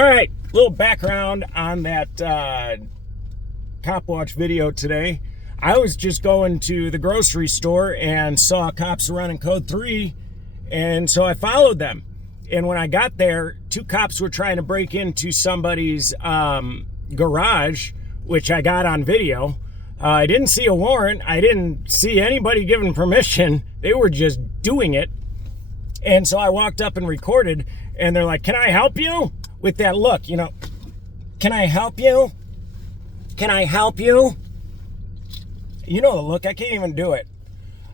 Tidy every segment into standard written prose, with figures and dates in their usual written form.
All right, little background on that Cop Watch video today. I was just going to the grocery store and saw cops running code 3, and so I followed them. And when I got there, 2 cops were trying to break into somebody's garage, which I got on video. I didn't see a warrant. I didn't see anybody giving permission. They were just doing it. And so I walked up and recorded, and they're like, "Can I help you?" With that look, you know, "Can I help you? Can I help you?" You know the look. I can't even do it.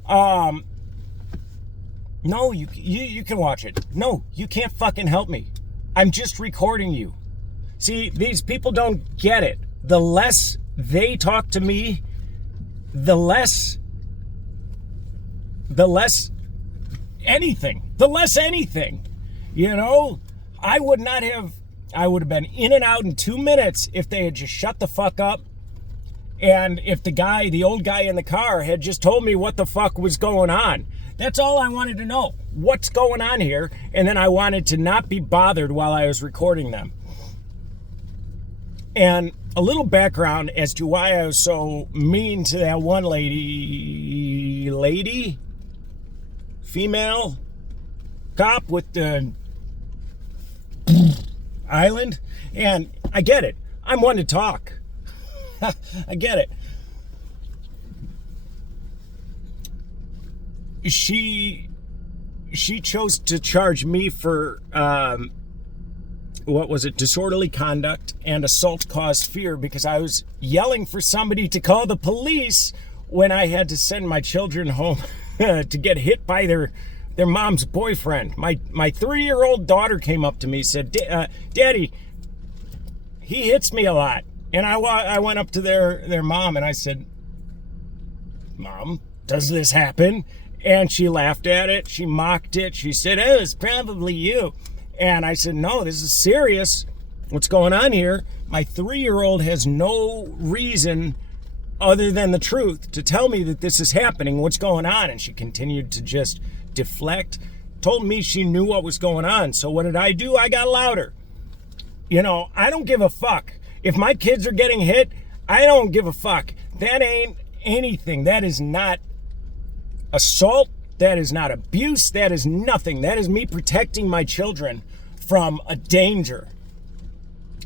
No, you can watch it. No, you can't fucking help me. I'm just recording you. See, these people don't get it. The less they talk to me, the less anything. You know, I would have been in and out in 2 minutes if they had just shut the fuck up. And if the old guy in the car had just told me what the fuck was going on. That's all I wanted to know. What's going on here? And then I wanted to not be bothered while I was recording them. And a little background as to why I was so mean to that one female cop with the island. And I get it. I'm one to talk. I get it. She chose to charge me for disorderly conduct and assault caused fear because I was yelling for somebody to call the police when I had to send my children home to get hit by their mom's boyfriend. My 3-year-old daughter came up to me and said, "Daddy, he hits me a lot." And I went up to their mom and I said, "Mom, does this happen?" And she laughed at it. She mocked it. She said, "Oh, it's probably you." And I said, "No, this is serious. What's going on here? My 3-year-old has no reason other than the truth to tell me that this is happening. What's going on?" And she continued to just deflect, told me she knew what was going on. So what did I do? I got louder. You know, I don't give a fuck. If my kids are getting hit, I don't give a fuck. That ain't anything. That is not assault. That is not abuse. That is nothing. That is me protecting my children from a danger.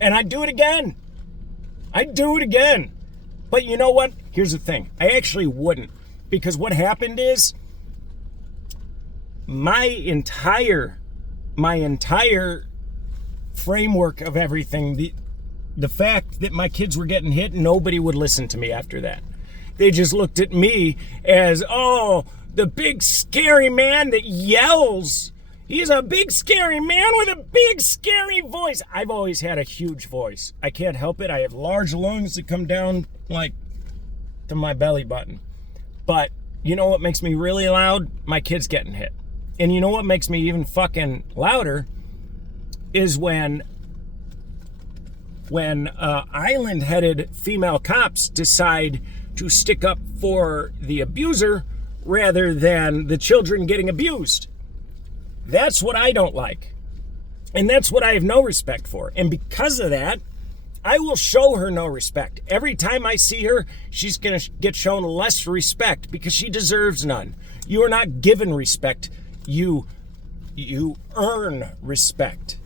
And I'd do it again. But you know what? Here's the thing. I actually wouldn't. Because what happened is my entire framework of everything, the fact that my kids were getting hit, nobody would listen to me after that. They just looked at me as, oh, the big scary man that yells. He's a big scary man with a big scary voice. I've always had a huge voice. I can't help it. I have large lungs that come down like to my belly button. But you know what makes me really loud? My kids getting hit. And you know what makes me even fucking louder is when island-headed female cops decide to stick up for the abuser rather than the children getting abused. That's what I don't like. And that's what I have no respect for. And because of that, I will show her no respect. Every time I see her, she's going to get shown less respect because she deserves none. You are not given respect. You earn respect.